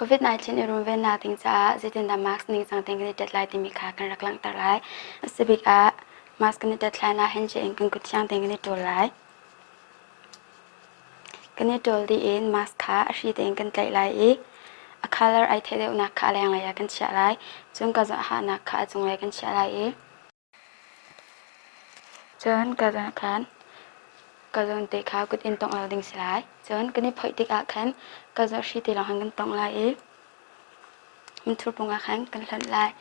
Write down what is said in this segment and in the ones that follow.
COVID-19 irum ven na ting cha zitin da mask ning sang ting ni deadline ti mi kha kan raklang tar lai sibik a mask ni deadline na hen je ing kan kut chang ting ni tol lai kan ni tol di in mask kha a hri te ing kan tlai lai I a color ai the deu na kha lang lai kan chia lai chung ka za ha na kha chung lai kan chia lai I chon ka za khan ka zon te kha kut in tong al ding silai chon kan ni phoi tik a khan ka za hri te lang han kan tong lai I mình thu bông kháng cần lần lại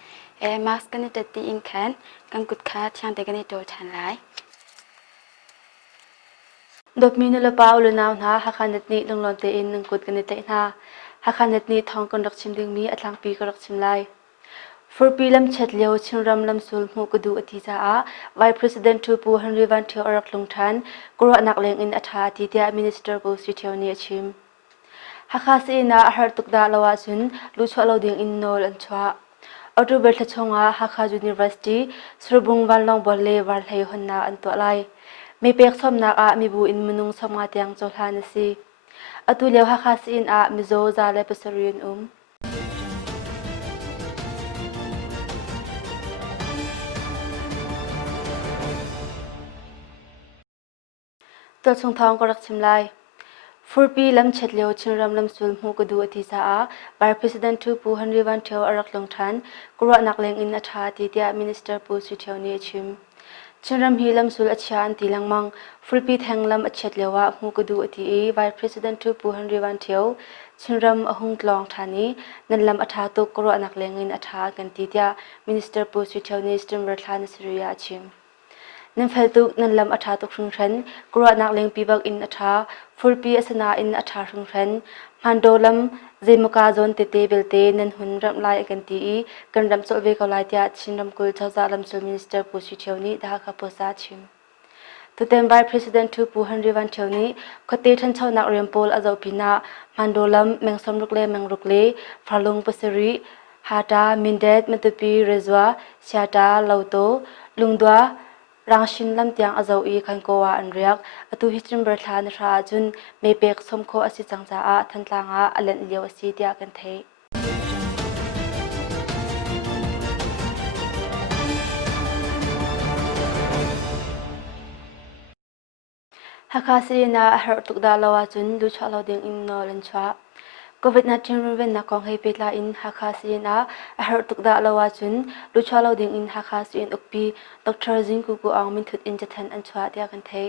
mask cái này tự in khán cần cút khá chàng để cái này đồ chán lại đột mi nô bao lu nào na HakhaNet ni lung lon te in nung cút cái này te na HakhaNet ni thong con đặc chim ding mi atlang pi con đặc chim lai for pi lam chat leo ching ram lam sul mu ko du ati cha a Vice President tu pu Henry van Theo arak lung than kura nak leng in atha ti tia minister ko si theo ni achim Hakha se na har tuk da lawa sun lu chwa lo ding in Nawl an chwa October tha chonga Hakha University surbung walong bolle war hlei honna an to lai me pek som na a mi bu in munung somnga tiang cholha na si atu lew Hakha se in a mizo za le pasarian tol chung thong ko rak chim lai Furpi lam chat leo chingram lam sul mu ko du ati sa a Vice President tu pu Henry van Theo arak long than kura nak leng in atha ti tia minister pu si theo ni chim chingram hi lam sul achha an ti lang mang Furpi thang lam achat lewa mu ko du ati e Vice President tu pu Henry van Theo chingram ahung tlong thani nan lam atha to kura nak leng in atha kan ti tia minister pu si theo ni stim ver thlan sriya chim nan feltuk nan lam atha to khung than kura nak leng pi bak in atha Furpi asana in atha khung than mandolam zemuka zon te te belte nan hun ram lai kan ti I kan ram so ve ko lai tia chinram kul chaza lam sul minister pu si theuni da hakhapost chim tutem Vice President tu pu Henry van Theo ni khote than chau nak rempol azau pina mandolam mengsom rukle mengrukle phalung pasari hata mindet matupi rezwa syata lauto lungdwa rangshin lam tiang azau I khan ko wa an riak atu hichim ber thlan ra chun me pek somkho asi changcha a thantlanga alen leo asi tia kan thei Hakha sirina har tukda lawa chun lu chalo ding in Nawl an chwa COVID-19 ven na kong hei petla in Hakha sirina har tukda lawa chun lu chalo ding in Hakha sirin ukpi Dr. Jingku ku ang min thut in jathan an chwa tia kan thei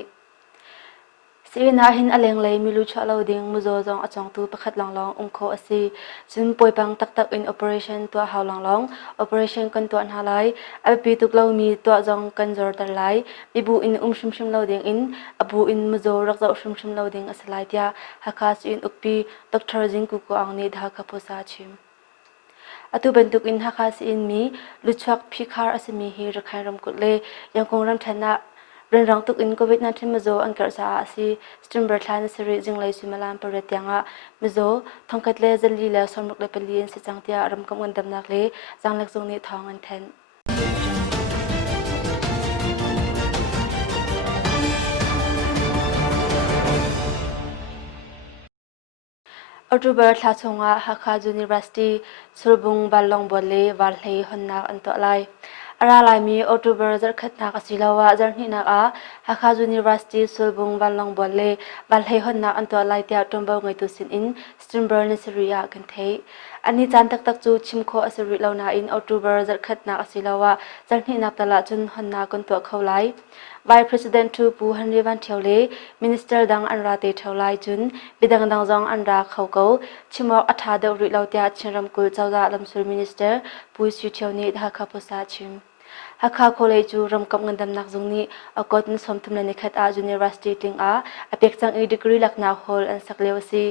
sirina hin aleng lei mi lu chalo ding muzo jong achong tu pakhat langlong umkho asi chun poipang tak tak in operation to haw langlong operation kan to an halai api tuklo mi to jong kan jor tar lai mi bu in shum shum lo ding in abu in muzo rak zo shum shum lo ding asalai tia Hakha sirin ukpi Dr. Jingku ku ang ni dha hakhapost chim atu bentuk in Hakha sirin mi luchak phikhar asmi hi rakhai ram kutle yangkong ram thana ren rang tuk in COVID-19 mazo angkar sa asi stimber thlan seri jinglai sumalam paretyanga mazo thongkatle zali la somruk le palien se changtia ram kam ngandam nakle janglak jongni thong an then October thla chonga Hakha University surbung balong bolle walhei honnak an to lai ara lai mi October zar khatnak asilawa zarni nak a Hakha University surbung balong bolle walhei honnak an to lai tia tombo ngai tu sin in stimber ni seria kan thei ani chan tak tak chu chimkho asuri launa in October zar khatnak asilawa zarni nak tala chun honna kon to khaulai Vice President tu pu Henry van Theo le Minister dang anra te thaulai chun bidang dang jong anra khauko chimok atha de ri lautia chinram kul chawza lamsul Minister pu si theuni dha hakhapost chim Hakha khole chu ram kam ngandam nak jungni akot n somthumna ni khat a university ting a apek chang e degree lakna hol an saklewsi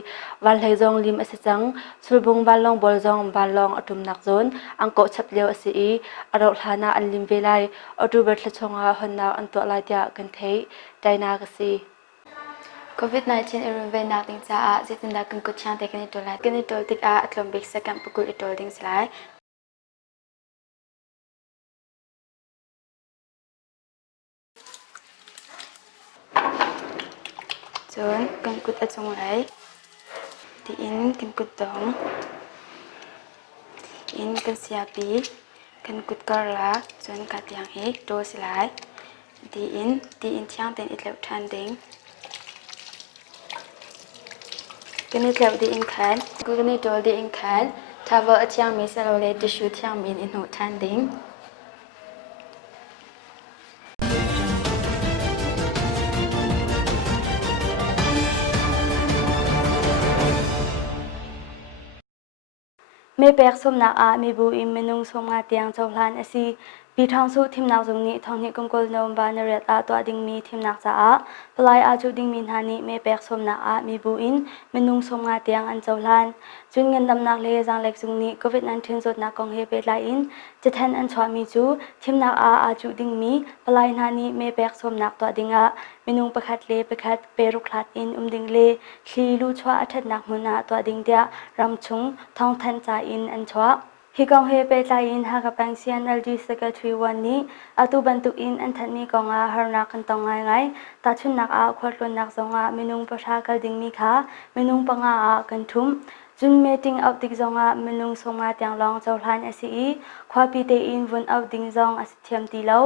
wal hei jong lim ase chang surbung balong bol jong balong atum nak zon angko chaplew ase I aro thlana an lim velai October thla chonga honna an to lai tia kan thei taina ka si COVID-19 irum ven na ting cha a zitin da kan kut chang te kan ni tol tik a atlom bik sakam pukul itol ding slai chon kan kut achong lai ti in kan kut dong in kan siapi kan kut karla chun ka tiang hi to silai ti in thiang ten itleu than ding kan itleu di in khan ku kan tol di in khan thawa athiang mi salo le tissue thiang min in ho than ding me pek somnak a mi bu im menung somnga tiang chawhlan asi pi thang su thimnak zungni thongni kumkol November na ret a to ding mi thimnak cha a plai a chu ding min hani me pek somnak a mi bu in menung somnga tiang an chawhlan chun ngan damnak le jang lek zungni COVID-19 zot na kong he pe lai in chethan an chwa mi chu thimnak a chu ding mi plai hani me pek somnak to dinga menung pakhat le pakhat peru khlat in ding le thli lu chwa athat nak huna to ding dia ramchung thong than cha in an chwa hi kong he pe lai in hakapangsian LG secretary one ni atu bantuk in an than mi konga harna kan tong ngai ta chun nak a khwalon nak zonga menung pasha kal ding mi kha menung panga a kan thum chun meeting out dik zonga menung songa tiang long chawhlan asi khwapi te in vun out ding zong asithiam ti lo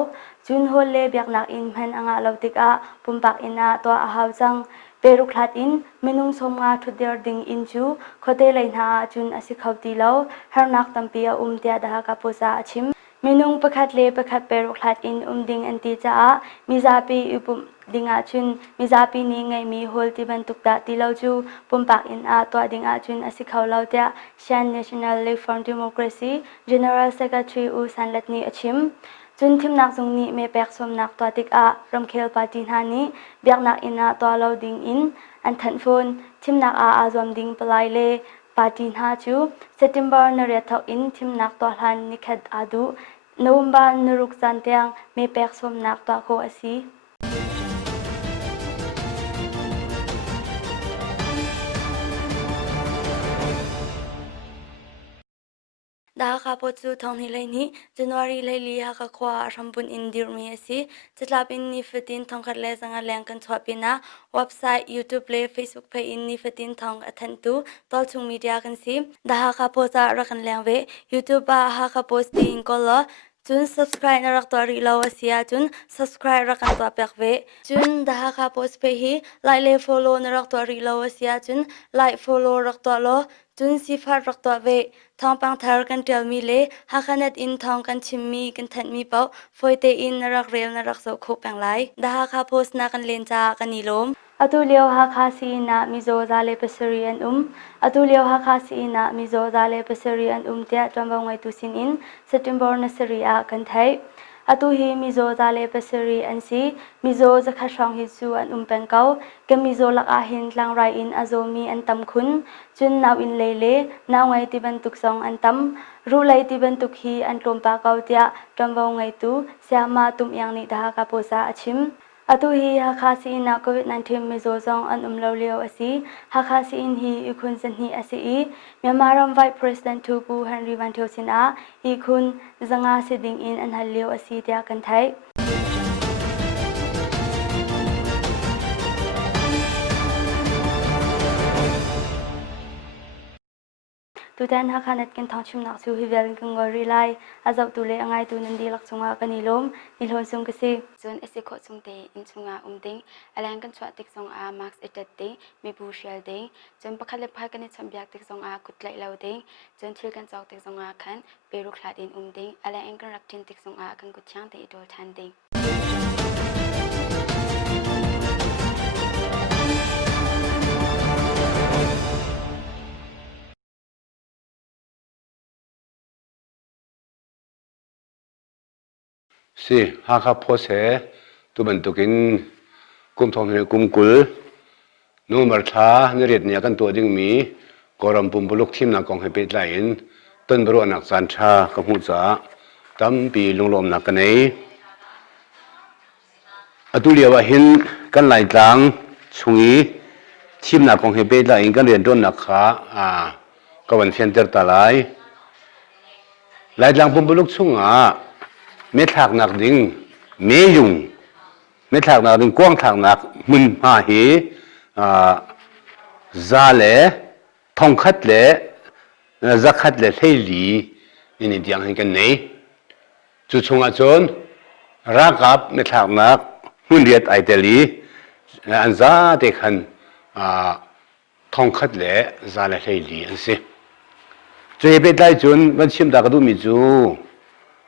chun hol le biaknak in man anga lo tik a pumpak ina to a hau chang peru khlat in menung somnga thuder ding in chu khote laina chun asi khawti lo harnak tampi a tia da ka posa achim menung pakhat le pakhat peru khlat in ding anti cha a mizapi upum dinga chun mizapi ni ngai mi hol ti ban tukta ti lo chu pumpak in a to dinga chun asi khawlo tia Shan National League for Democracy General Secretary u sanlatni achim chun thimnak zungni me pek somnak to tik a ramkhel party hani biaknak ina to lo ding in an than phone thimnak a azom ding palai le party ha chu September na re thok in thimnak to hlan ni khat adu November nuruk chantiang me pek somnak to ko asi da hakhapost chu thongni leini January leili hakha khwa rambun indir mi asi chitlapin ni fitin thongkhat le zanga leng kan chhapina website YouTube le Facebook page in ni fitin thong athan tu tolchung media kan si da hakhapost a rakan lengwe YouTube ba hakhapost in kolla chun subscribe na rak to ri lo asia chun subscribe rakan to pekwe chun da hakhapost pe hi like le follow na rak to ri lo asia chun like follow rak to lo chun sifar rak to ve thong pang thar kan tel mi le HakhaNet in thong kan chimmi kan that mi pau foite in rak rel na rak so khop pang lai da hakhapost na kan len cha kan nilom atulio hakha si na mizo zale pasari an atulio hakha si na mizo zale pasari an tia tambang ngai tu sin in September na seria kan thai atu hi mizo zale pasari an si mizo zakha shong hi su an pengkau ke mizo lak a hin tlang rai in azomi an tam khun chun naw in lele naw ngai ti ban tuk song an tam ru lai ti ban tuk hi an tompa kau tia tambang ngai tu syama tum yang ni da ka posa achim atu hi hakha si na COVID-19 mizo zong an lo leo asi hakha si in hi ikhun san hi asi Myanmar Vice President Thupu Henry Van Theo sin a ikhun zanga siding in an hal leo asi tia kan thai tutan HakhaNet kin Thawngchimnak su hi vel kin ngori lai azau tu le angai tu nandi lak chunga kanilom nilhon sung kasi chun ese kho chungte in chunga ding alang kan chwa tik song a max etat ding mi bu shel ding chun pakhale phai kan chambyak tik song a kutlai lo ding chun thil kan chok tik song a khan peru khlat in ding alang kan rak tin tik song a kan kuthyang te idol than ding si hakhapost he tu bantukin kum thong he kum kul nu mar tha ni ret nia kan to ding mi koram pum buluk thim na kong he pe lain ton bro anak san tha ka hu cha tam pi lunglom na kanei atuliawa hin kan lai tlang chungi thim na kong he pe lain kan ren don na kha kawan center talai lai tlang pum buluk chunga me thak nak ding me yung me thak nak ding kwang thak nak mun ma hi za le thong khat le za khat le thei li นี่เดียงให้กันนี้จุดชงอาจนรักกับไม่ถักนักหุ่นเรียดไอเตลีอันซาเด็กขันทองคัดเละซาเลให้ลีอันสิจะไปได้จนวันชิมตากระดูมิจู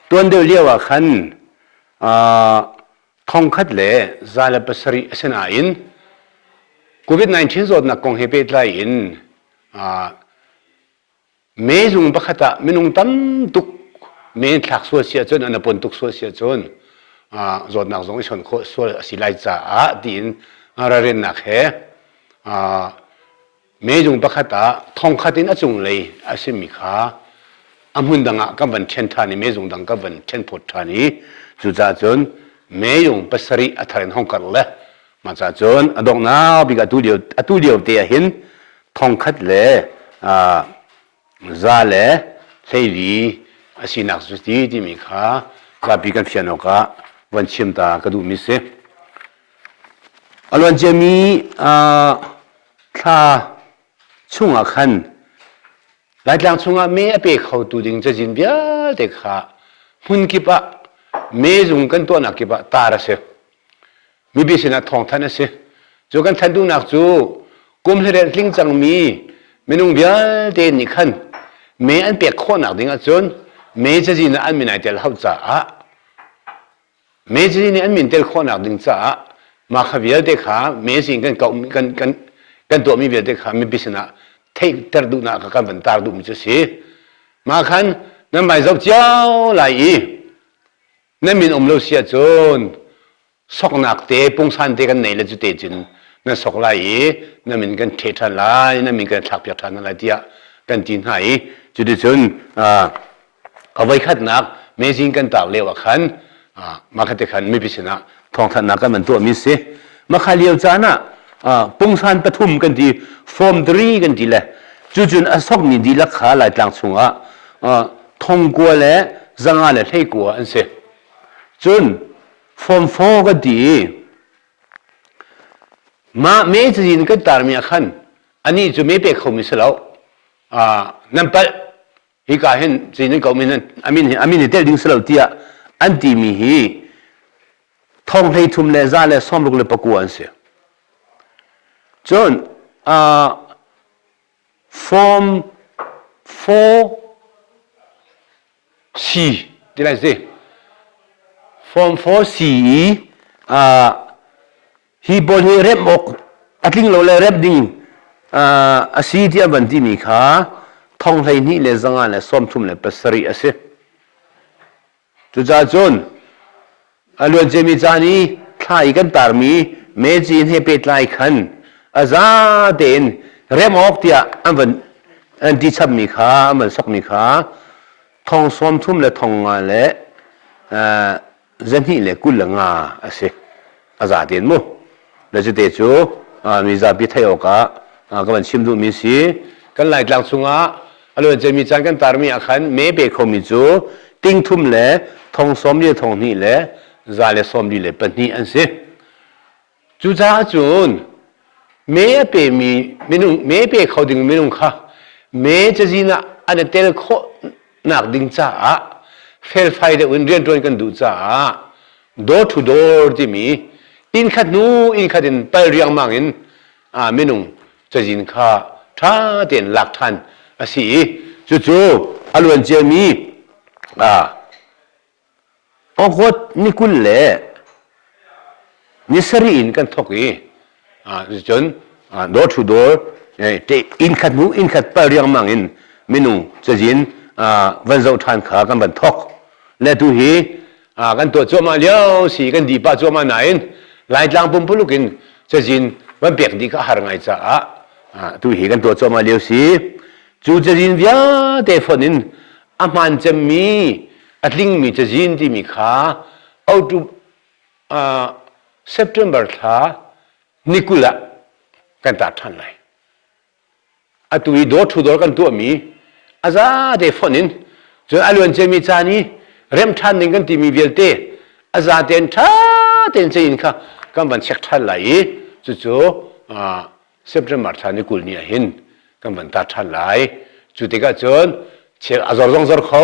ตัวเดียวเรียกว่าขันทองคัดเละซาเลปัสริเสนาอินโควิด-19 จดนักกงเฮเปตไลอินเมจุงปะขะตะมินุงตั้มตุกเมนทักสัวเสียจนอันปนตุกสัวเสียจนจดนักสงฆ์ชนโคสัวสิไลจ่าดินอาราเรนนักเฮเมจุงปะขะตะทองคัดินอจุงเลยอาศิมิขาอามุนดังกับวันเชนทานีเมจุงดังกับวันเชนพุทธานีจุดจนเมยุงปัสริอัฐรินห้องกันเลยมาจากจนอดองน้าบิกาตูเดียวเตียหินทองคัดเลยซาเลยเฮียอาศินักสุดที่มีข้ากับบิกันเฟียนอกะวันชิมตากระดูมิเสอลวันเจมีท่าช่วงขันหลายครั้งช่วงเมื่อไปเข้าตูดิงจะจินเบียเด็กข้าหุ่นกิบะเมจุงกันตัวนักกิบะตาระเสมีบิสินาทองท่านเสจูกันทันดูนักจูกุมเรื่องลิงจังมีเมนุงเบียเดนิขันเมอันเปียกข้อนักดิ่งจนเมจะจีนอันมีนายเตลเขาจ้าเมจะจีนอันมีเตลข้อนักดิ่งจ้ามาขวิลเด็กขาเมจิงกันเก่ากันตัวมีเบียเด็กขามีบิสินาเทคเตอร์ดูนักกันบันตาดูมิจุสีมาขันนั่นหมายถึงเจ้าไหลนั่นมีอมโลเสียจนสกนักเตะปงสันเตะกันไหนเลยจุดเตจินนั่นสกไหลนั่นมีกันเททันไหลนั่นมีกันทักเปียกทันอะไรเดียกันจีนไหจุดเดชนเอาไว้ขัดนักเมจิงกันตากเลี้ยวขันมาขัดขันไม่พิจารณาทองทันนักกันมันตัวมิเสมาขายเลี้ยวจานะปงสันปฐุมกันดีฟอร์มดรีกันดีเลยจุดอสกนี่ดีลักขาหลายต่างส่งทองกัวและจังอะไรให้กัวอันเสจนฟอร์มโฟก็ดีมาเมจจินก็ตามมีขันอันนี้จะไม่เป็นเขามิสลาวนั่นเป็นฮิกาเห็นจีนเขามีนั่นอามินเตลดิ้งสลาวที่อันที่มีฮีทองให้ทุ่มเลซ่าเลสอมลูกเลปกัวอันเสจนฟอร์มโฟซีที่ไรสิForm 4C ฮีบอลฮีเรบออกอัดลิงโลเลเรบดิ้งอาศัยที่อันที่มีข้าท่องให้นี่เลจังอันเลสอมทุ่มเลปัสริอาศัยจุดจ้าจนอลวนเจมิจานีท้ายกันตารมีเมจินให้เป็ดไล่ขันอาซาเดนเรบออกที่อันที่ชับมีข้ามันสกมีข้าท่องสอมทุ่มเลท่องงานเลจันนี่เลยกุลงาอาศัยอาซาเดนมั้งแล้วจะเดี๋ยวมีซาบิทายอกะก็มันชิมดูมิสิกันหลายหลังสุงะอารมณ์จะมีจานกันตารมีอาคารเมเบคอมิจูติ้งทุ่มเลยทองสมดีทองนี่เลยซาเลสมดีเลยปนี่อันสิจุจ้าจุนเมเปมีมินุเมเปเขาดึงมินุค่ะเมจะจีน่ะอันเตลโคนักดึงจ้าเฟลไฟเดอุ่นเรียนตัวกันดูจ้าdoor to door ที่มีอินขัดนู้อินขัดอินไปเรียงมังอินมินุจะจินข้าท่าเด่นหลักทันอาศัยจู่ๆอารมณ์เจมีโอ้โหนี่กุลเล่นิสรีอินกันทุกอีจนdoor to door เตอินขัดนู้อินขัดไปเรียงมังอินมินุจะจินวันเจ้าทานขากันบันทุกและดูฮีกันตัวจัวมาเลี้ยวสีกันดีป้าจัวมาไหนหลายหลังปุ่มปุ่มลูกินจะจินวันเปียกดีก็หาไงจ้าดูฮีกันตัวจัวมาเลี้ยวสีจูจะจินวิาเตฟอนินอามันจะมีอัดลิงมีจะจินที่มีขาเอาดูSeptember ท่านิคุละกันตัดทันเลยอัตุยdoor to doorกันตัวมีอาซาเตฟอนินจนอารมณ์จะมีจานี้เริ่มทันหนึ่งกันที่มีเวลเตอาซาเตนท่าเตนจีนค่ะกันบันเช็คทันไหลจู่ๆSeptember ท่านิคุลเนี่ยเห็นกันบันตัดทันไหลจุดที่ก็จนเชื่ออาจารย์จงจรเขา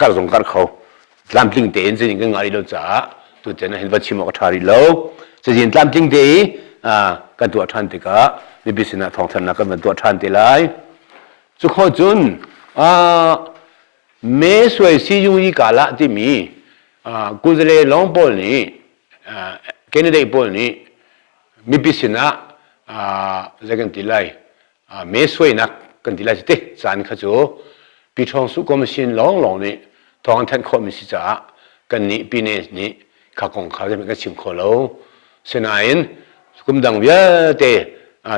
การส่งการเขาลำจริงเตนจะยิงกันไงเราจ้าตัวเจนเห็นว่าชิมออกทาริโลจะยิงลำจริงเตกันตัวทันติกะมีบิสินะทองทันนักกันตัวทันติไลสุขจุนเมสวยซียุยกาละที่มีกุซเลลองบอลนี้แคนดิเดตบอลนี้มีบิสินะจะกันติไลเมสวยนักกันติไลสิจานขจูปีทองสุกรมสินลองนี้ทองทันคอมิสิจ้ากันนี้ปีนี้นี้ข้าคงข้าจะเป็นกันชิมขอเราเสนาอินกุมดังเวียเต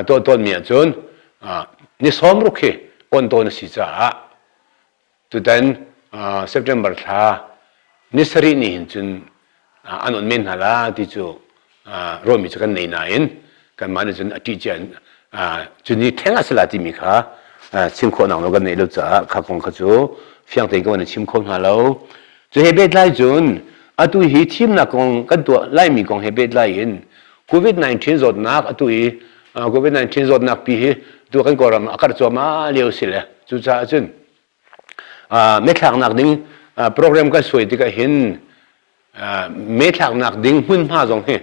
ตัวเมียจนนี่ซ้อมรุกเขคนตัวนี้สิจ้าตุดันเซปเทมเบอร์ท่านิสรีนี่จนอันนั้นเมนฮาลาที่จูรวมมิจกันในนายนกันมาในจนอธิเจนจนนี้แทงอาสลาที่มีข้าชิมขอหนังเรากันในลูกจ้าข้าคงข้าจูเพียงแต่ก็วันชิมขอหาเราจะเฮเบตไลจนตุยทีมนักกงกันตัวไล่มีกงเฮเบตไลอินโควิด-19 จดนักตุยโควิด-19 จดนักปีตัวกันก่อนมาคัดตัวมาเลี้ยวสิเลยจุดจ้าจนเมทักนักดิ้งโปรแกรมก็สวยที่ก็เห็นเมทักนักดิ้งหุ่นผ้าตรงนี้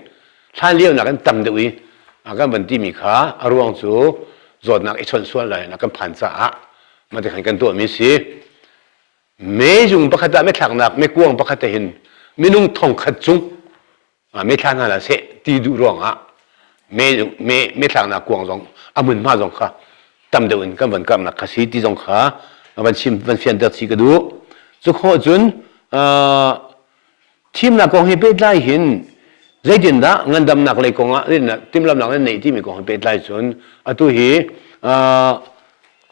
ท่านเลี้ยวนักกันตั้มด้วยกันบันที่มีขาอารวงจูจดนักอิชนส่วนเลยนักกันผ่านจ้ามาที่ขันกันตัวมีสิเมจุงปะคัตเมทักนักเมกวงปะคัตเห็นมินุ่งทองขัดจุงเมทักนักละเสตีดูร้องเมทักนักกวงจงอามุนมาจงข้าตั้มด้วยกันวันกันนักขสีที่จงข้าวันชิมวันเฟียนเดอร์สิกดูสุขจุนทีมนักกองเฮเปตไลหินใจดินดะเงินดำนักเลยกองนี่นะทีมลำนักนั่นในที่มีกองเฮเปตไลจุนตุฮี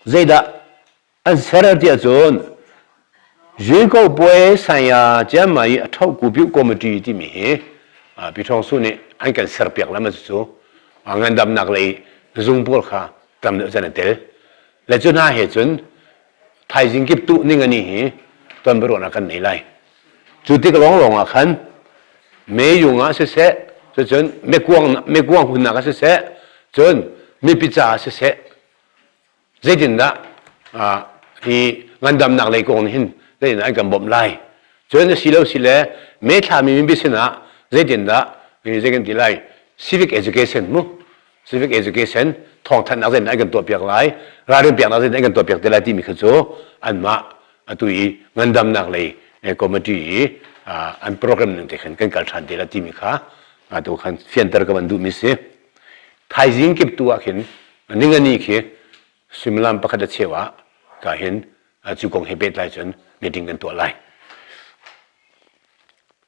ใจดะอันเสร็จที่จุนยูโกป่วยสัญญาจะมาอีท้าวกูบิวคอมมิตี้ที่มีพิธองสุนี่อันกันเสร็จเปียกแล้วมันจู่เงินดำนักเลยจุงพูดข้าทำเรื่องนั้นเตลและจุนหาเหตุจุนไทยจริงกิบตุนี่กันนี่ตอนบริวารกันไหนเลยจุดที่ก็ร้องกันไม่ยุ่งอ่ะเสียจนไม่กวางหุ่นนักเสียจนไม่พิจารเสียเจดินดะที่งานดำนักเลยกองหินเจดินดะกันบ่มไล่จนสิเลไม่ทำมีบิสนะเจดินดะมีเจกันที่ไล่ civic education มั้ง civic education ท้องท่านนักเรียนกันตัวเปียกไล่รายเรื่องเปียกนักเรียนกันตัวเปียกแต่ละที่มีขึ้นโจอันมาตุยเงินดำนักเลยคอมมิตี้อันโปรแกรมหนึ่งที่ขันกันการชันแต่ละที่มีค่ะตัวขันเฟียนเตอร์กับมันดูมิสไทยจิงกิบตัวเห็นนี่กันนี่คือสิมลามประคัตเชวะก็เห็นจุกงเฮเบตไลจนมีดิ้งกันตัวไล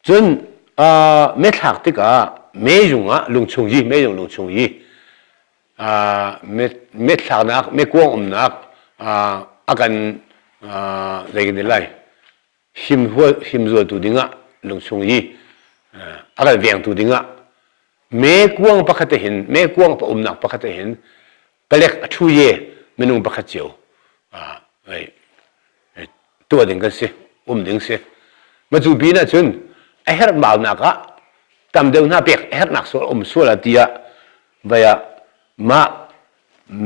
จนเมทักที่ก็ไม่ยุ่งลุงชงยีไม่ยุ่งลุงชงยีเมทักนักไม่กวงนักอาการอะไรกันได้หิมรัวตัวดิ้งลุงชงยีอาการเวียงตัวดิ้งไม่กวงปะคัตเห็นไม่กวงปะนักปะคัตเห็นเปล็กช่วยไม่นุ่งปะคัตเจียวตัวดิ้งกันสิดิ้งสิมาจูบีนะจนไอ้เฮร์บ่าวนักตามเดิมหน้าเปียกเฮร์นักส่วนส่วนละทีอะใบมา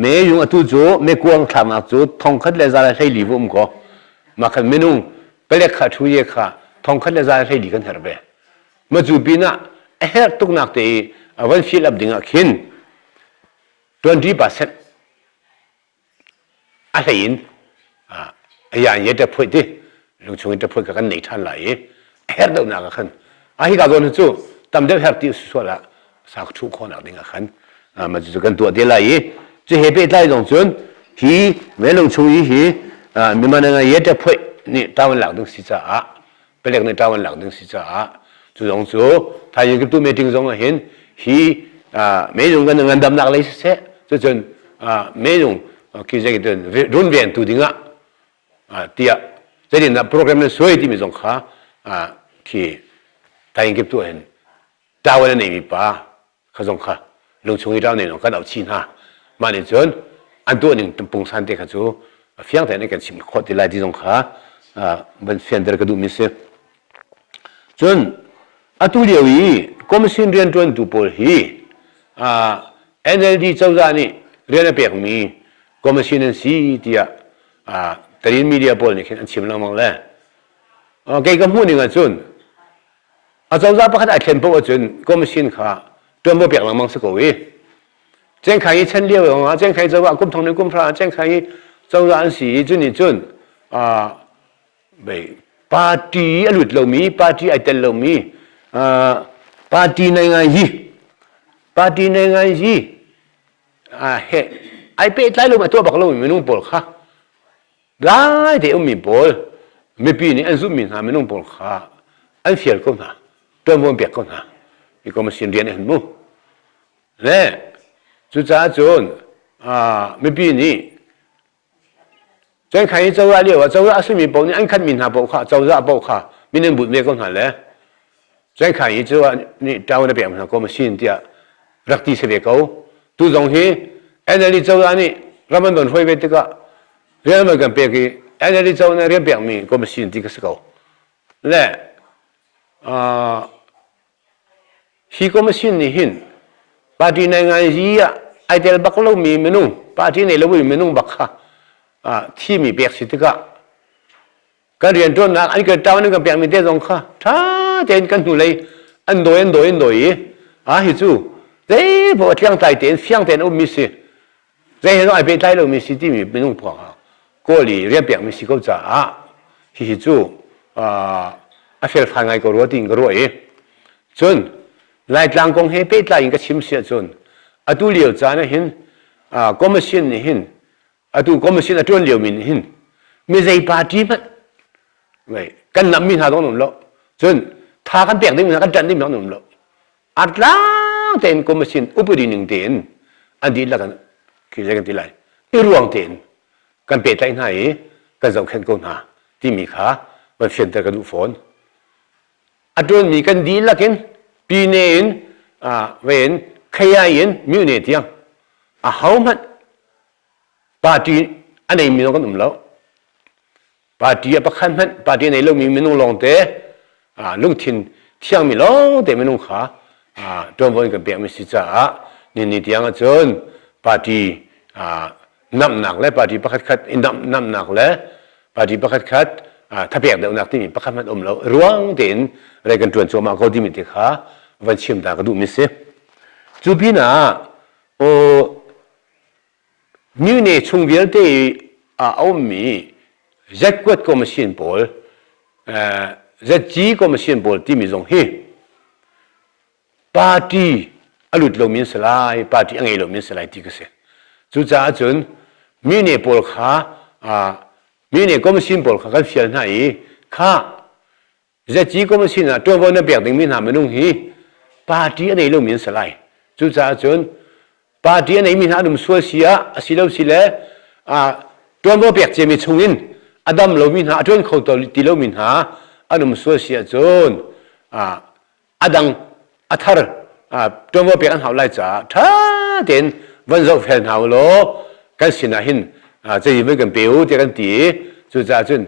ไม่ยุ่งตัวโจไม่กวงทำนักโจทองคัดเลซาร์ใช้ลีบุ้มก็มาคันไม่นุ่งเปล็กขัดช่วยข้าทองคัดเลซาร์ใช้ลีกันเฮร์เบมาจูบีนะไอ้เฮร์ตุกนักเตะวันฟิลอับดิ้งขิน20%อะไรอินอย่างเยอะจะพูดดิลุงชงจะพูดกันในท่านไหลเฮร์ดนักขันไอ้ก็โดนจู่ตามเดิมเฮร์ที่สุดละสักทุกคนนักดิ้งขันมาจู่กันตัวเดียวไหลจะเห็นไปได้ตรงจุดที่เมื่อลุงชงยี่มีมันเยอะจะพูดนี่ตาวันหลังดึงสิจ้าเป็นเรื่องในตาวันหลังดึงสิจ้าจู่ตรงจู่ถ้ายังกิบตัวไม่ถึงตรงเห็นที่ไม่ยุ่งกันเงินดำนักเลยเสียจนไม่ยุ่งคิดจะกินรุ่นเวียนตัวดิ้งที่จะดินโปรแกรมนั้นสวยที่มีตรงข้าที่ถ้ายังเก็บตัวเห็นดาวนั้นไม่มีป่าข้าตรงข้าลงชงอีดาวเนี่ยก็ดาวชินฮะมาเนี่ยจนอันตัวหนึ่งตั้งปุ่งสันเด็กข้าจูเฟียงแต่เนี่ยกันชิมขวดที่ไรที่ตรงข้าเป็นเฟียนเดอร์ก็ดูมิสจนอันตัวเดียวอีคอมมิชชั่นเรียนจนตัวพอฮีNLD เจ้าจานี่เรียนเปียกมีคอมมิชชั่นสีที่ตรีนมีเดียพอลนี่คืออันชิมลำมังเลย เกี่ยวกับหูนี่กันจนอาจารย์จะประกาศเขียนบอกว่าจนก็ไม่ชินค่ะตัวมันเปียกหลังมังสกุลเจ้าใครเช่นเดียวกันเจ้าใครจะว่ากุมทองในกุมพระเจ้าใครจะว่าอันสีจนนี่จนไปปาร์ตี้อลุดเรามีปาร์ตี้ไอเตลเรามีปาร์ตี้ในงานยี่ปาร์ตี้ในงานยี่เฮ้ไอเป็ดไล่ลงมาตัวบักเราไม่นุ่งปลค่ะได้เดี๋ยวมีปลไม่ปีนี้อันซุ่มมีหาไม่นุ่งปลค่ะอันเฟียร์ก็หาตัวมันเปียกก็หาอีกก็มาเสียนเรียนเห็นมั้งเนี่ยจุดจ้าจนไม่ปีนี้เจ้าใครจะว่าเรียกว่าจะว่าอาศัยมีปลนี่อันขัดมีหาปลค่ะจะว่าปลค่ะมีเงินบุญเมียก็หาแล้วเจ้าใครจะว่านี่เจ้าเนี่ยเปียกมันก็มาเสียนเดียรักที่เสียเขาตัวตรงที่อันนี้จะว่านี่เรามันโดนไฟไปติกะเรื่องมันกันเปียกอันนี้จะว่าเรื่องเปียกมีก็มาเสียนที่ก็สกาวและฮีก็มาเสียนนี่หินปาร์ตี้ในงานยี่ไอเดลบักเรามีเมนูปาร์ตี้ในเรามีเมนูบักค่ะที่มีเปียกสิติกะก็เรียนต้นนะอันนี้ก็เจ้านี่ก็เปียกมีเท่ารงค่ะถ้าเดินกันดูเลยอันโดยฮิจูเดี๋ยวพอเที่ยงใจเดินเที่ยงเดินอุ้มมิสิเดี๋ยวไอ้เบต้เรามีสิที่มีเมนูพอก็เลยเรียนเปียกมีสิก็จะฮิจูอาเฟลฟังไงก็รู้ดิ้งก็รู้จนหลายครั้งคงเห็นเบต้ยังก็ชิมเสียจนตัวเลี้ยวจานเห็นก็ไม่เช่นเห็นตัวก็ไม่เช่นตัวเลี้ยวมินเห็นไม่ใช่ปาร์ตี้มันไม่กันน้ำมินหาตรงนั้นแล้วจนถ้ากันเปียกได้มินกันจันได้มินตรงนั้นแล้วอัดล้างเต็นก็ไม่เช่นอุปดีหนึ่งเต็นอันดีละกันคืออะไรกันที่ไรที่รวงเต็นกันเปิดใจไหนกันจะเข็นก้นหาที่มีขามันเฟียนแต่กระดูกฝนอัดวนมีกันดีละกันปีเนินเว้นขยายนมิวเนตียงเขามันปาร์ตี้อันไหนมีน้องกันหนุ่มแล้วปาร์ตี้ประคันมันปาร์ตี้ไหนเรามีน้องลองเตะลุงทินเที่ยงมีลองเตะมีน้องขาตัวบนกับเบียร์มีสิจ้านี่ตียงจนปาร์ตี้น้ำหนักและปาร์ตี้ประคัดน้ำหนักและปาร์ตี้ประคัดถ้าเบียร์เดี๋ยวนักที่มีประคันมันแล้วร่วงเด่นอะไรกันจวนชัวมาเขาที่มีเด็กขาวันเชื่อมตากระดูกมิเสจูบิน่ามิวเนช่วงเดียวเตะเอามีจักรวดก็มาเชียนบอลจักจีก็มาเชียนบอลที่มีตรงเฮปาร์ตี้อลุดลงมินสลายปาร์ตี้อังเอลงมินสลายที่ก็เสจุดจ้าจนมิวเนบอลขามิวเนก็มาเชียนบอลขากันเฟียนไหนขาจักจีก็มาเชียนตัวบอลนั้นเปียกดึงมินหาไม่ลงเฮปาร์ตี้อังเอลงมินสลายจุดจ้าจนปาร์ตี้อันไหนมีหาดุมสวเสียสิเลวสิเลตัวมันเปียกเจมีชงอินอดัมเรามีหาจนเขาตัวตีเรามีหาอันดุมสวเสียจนอดังอัทร์ตัวมันเปียกอันหาวไล่จ่าถ้าเด่นวันเราแฟนหาวโลกันสินะหินจะยิ่งไม่กันเปียวเจกันตีจุดจ้าจน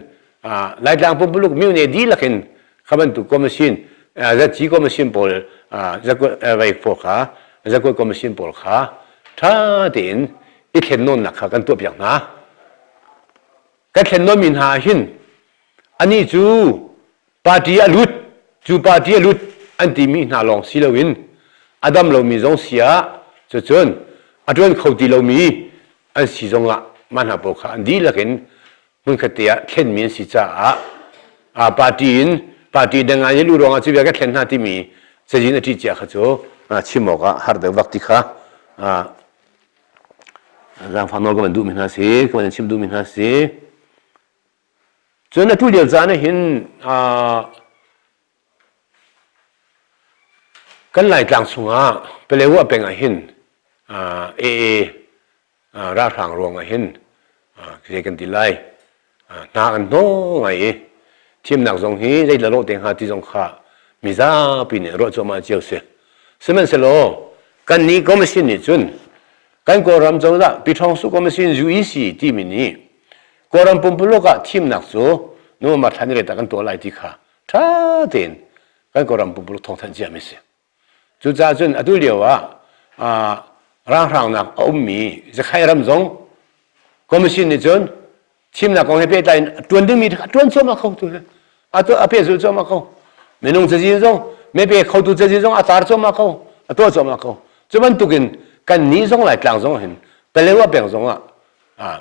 หลายทางปุ่มลูกมิวเนดีละกันข้ามันตุกก็มาชินจะจีก็มาชินบอลจะก็ไว้โฟกัสจะก็มาชินบอลขาถ้าเด่นอีกเห็นโน่นนักกันตัวเปียกนะก็เห็นโน่นมินหาหินอันนี้จูปาร์ตี้อลุดจูปาร์ตี้อลุดอันที่มีหน้าลองสิเลวินอดัมเรามีจงเสียจนอันนั้นเขาที่เรามีอันสิจงละมันหาปกอันดีละกันมันก็เตียเห็นมีสิจ้าปาร์ตี้ดังงานยังรู้รองอาชีพก็เห็นหน้าที่มีจะยินที่เจ้าเขาจูชิมอกหาเดวักติค่ะร่างฟังโน้ก็มันดูมินหาสิก็มันชิมดูมินหาสิจนทุเรียนจานเห็นกันหลายกลางสุงไปเลยว่าเป็นเห็นร่างทางรวงเห็นเรียกันตีไลนากันโน้ไงทีมนักสงฆ์ได้ละโลเต็งหาที่สงฆ์มิซาปีนี้รถจะมาเจียวเสียสมัยเสโลกันนี้ก็ไม่ใช่นี่จุนกันก็รำจังละปีทองสุก็ไม่ใช่ยูอีซีที่มินี่ก็รำปุ่มปลุกะทีมนักโซนู้มาทันเรตกันตัวไหลที่ขาถ้าเด่นกันก็รำปุ่มปลุกทองทันเจียไม่เสียจุดจ้าจุนอดุเลียวร่างนักเอามีจะใครรำจงก็ไม่ใช่นี่จุนทีมนักของเฮเปตไลน์ตัวนึงมีตัวชมมาเขาตัว ตัวอภิสุจมาเขาไม่นุ่งจะจีจงไม่เป็นเขาตัวจะจีจงตาจมาเขาตัวจมาเขาจะมันตุกินกันนี้จงไหลกลางจงเห็นแต่เรียกว่าแบ่งจง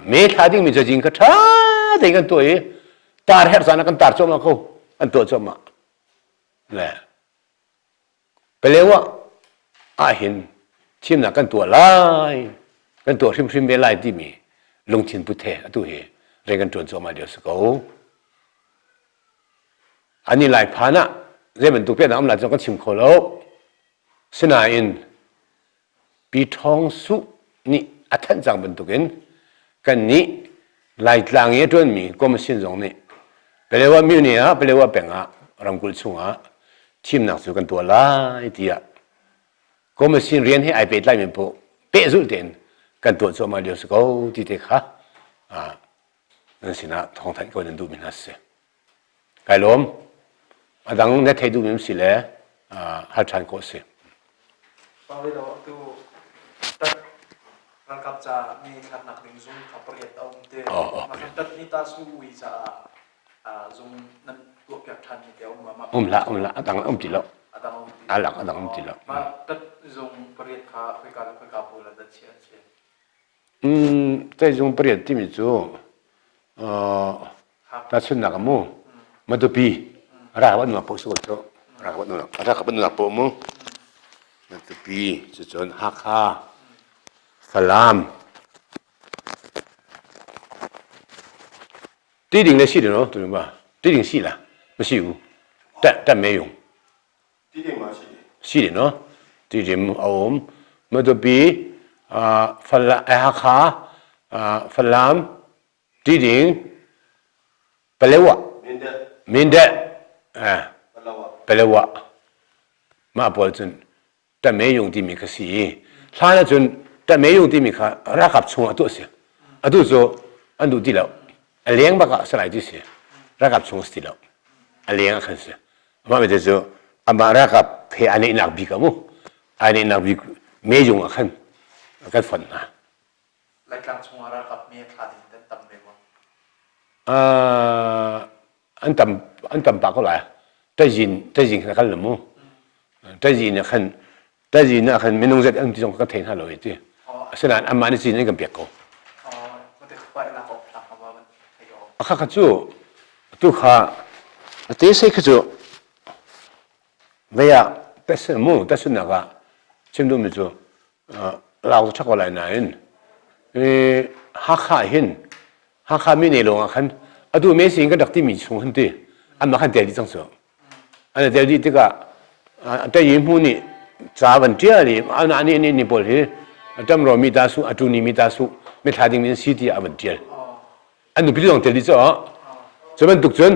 ไม่ท่าที่มีจะจีก็ท่าที่กันตัวตาเห็นสารกันตาจมาเขาอันตัวจมาแหละไปเรียกว่าเห็นทีมนักกันตัวไล่กันตัวชิมเบลไล่ที่มีลงชินพุทธะตัวเรียกกันจวนจมาเดียวสกูอันนี้หลายพันอะเรื่องมันตุกเปียน้ำหลายจังก็ชิมโคโลสนาอินปีทองสุนี่อัฐันจังเป็นตุกินกันนี้หลายกลางเยอะจนมีก็มาสินตรงนี้เปรียว่ามิวเนี่ยเปรียว่าเป็นรังกุลสุงทีมนักสู้กันตัวไล่ที่ก็มาสินเรียนให้ไอเป็ดไล่มันพอเป๊ะสุดเด่นกันตัวจมาเดียวสกูที่เด็กนั่นสินะทองทันก็นันดูมินัสเซ่ไกลมดังนั้นให้ดูมิมสิเลยฮัทชันโคเซ่บางทีเราดูตัดระกับจะมีขนาดหนึ่งซุ่มขับเรียนเอาเดียวมาตัดนิตาสู้วิจะซุ่มนั้นตัวเกี่ยวทันเดียวมาละดังจิโลหลักดังจิโลมาตัดซุ่มเรียนขาคุยกันพูดแล้วตัดเชียแต่ซุ่มเรียนที่มีจู่ตัดสุนนักมู่มาดูปีราวันนักโพสต์ก็ราวันนักโพมู่มาดูปีจะจนฮักฮาฟลามตีดิ่งเลยสิเนาะตัวนี้ว่าตีดิ่งสิละไม่สิอยู่แต่ไม่用ตีดิ่งมาสิเนาะตีดิ่งเอามาดูปีฟลาฮักฮาฟลามตีดิ่งเปลวะมินเดเปลวะมาพูดจนแต่ไม่用ที่มีกษีท่านจนแต่ไม่用ที่มีข้ารักกับชงตัวเสียตัวโซอันดูดีแล้วเลี้ยงบักสลายที่เสียรักกับชงสติแล้วเลี้ยงขันเสียมาไม่ได้โซมารักกับเพอันนี้นักบิกมั้งอันนี้นักบิกไม่用ขันกันฝันนะรายการชงรักกับเมียขาดอินเตอร์ตัมเบวอันต่ำปากก็ไหลแต่ยินขันหรือมั้งแต่ยินเนี่ยขันแต่ยินเนี่ยขันไม่ต้องเจ็ดอันที่จงก็เทนฮัลโหลอีกทีฉะนั้นอันมาในจีนนี่ก็เปียกกูมันจะไปละออกหลักว่ามันให้ออกข้าจู่ตู้ข้าแต่ใช่ข้าจู่เวียแต่สมุแต่สุนัขชิมดูมิจู่เราชักว่าอะไรนั่นฮักข้าหินฮักข้ามีในโรงขันดูไม่สิ่งก็ดักที่มีชงหันตีอันมาขันเดียร์ที่จังสอันเดียร์ที่ก็แต่ยิมพูนี่สาวันเจ้าเลยอันนี้บอกเลยจำเรามีตาสุอัตุนีมีตาสุไม่ทันที่มีสิ่งที่อันเดียร์อันนู้นพี่ต้องเดียร์ที่จ้าจะมันตุกจน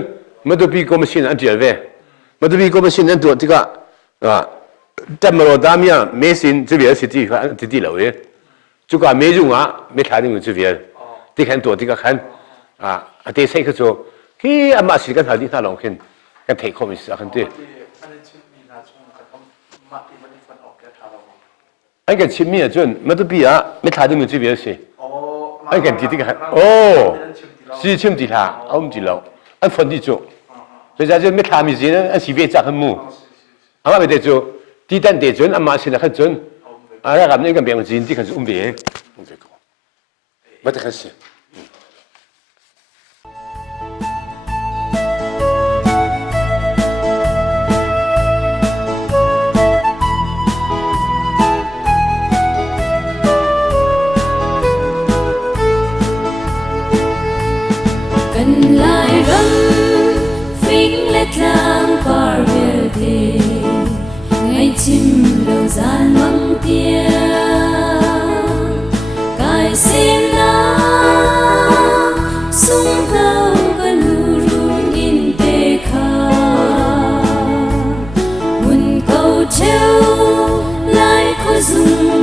มาดูพี่ก็ไม่ใช่อันเดียร์เว้มาดูพี่ก็ไม่ใช่อันตัวที่ก็จำเราดามีไม่สิ่งที่เวียสิที่เราเว้จุกไม่ยุ่งไม่ทันที่มีที่เวียที่ขันตัวที่ก็ขันแต่ใช่ก็จู่ที่อันมาสิ่งกันหาที่น่าลองขึ้นกันเทคคอมมิสขันตีไอ้กันชิมมี่จนไม่ต้องปีไม่ทันที่มีที่เวียสิไอ้กันที่ที่กัน是ชิมที่ละเอาไม่แล้วอันฝันที่จู่所以就ไม่ทันมีสิ่งนั้นอันสิเวียจากขันมู่อันมาไม่ได้จู่ที่ตั้งแต่จนอันมาสิ่งนั้นขันจนอะไรกันนี่กันเปลี่ยนสิ่งที่ขันอุ้มเบี้ยก็ไม่ได้ขันสิchim lâu gian măng tia cài xiêm lá sung thâu gần hù rung in tê kha buồn cầu treo lại khó dùng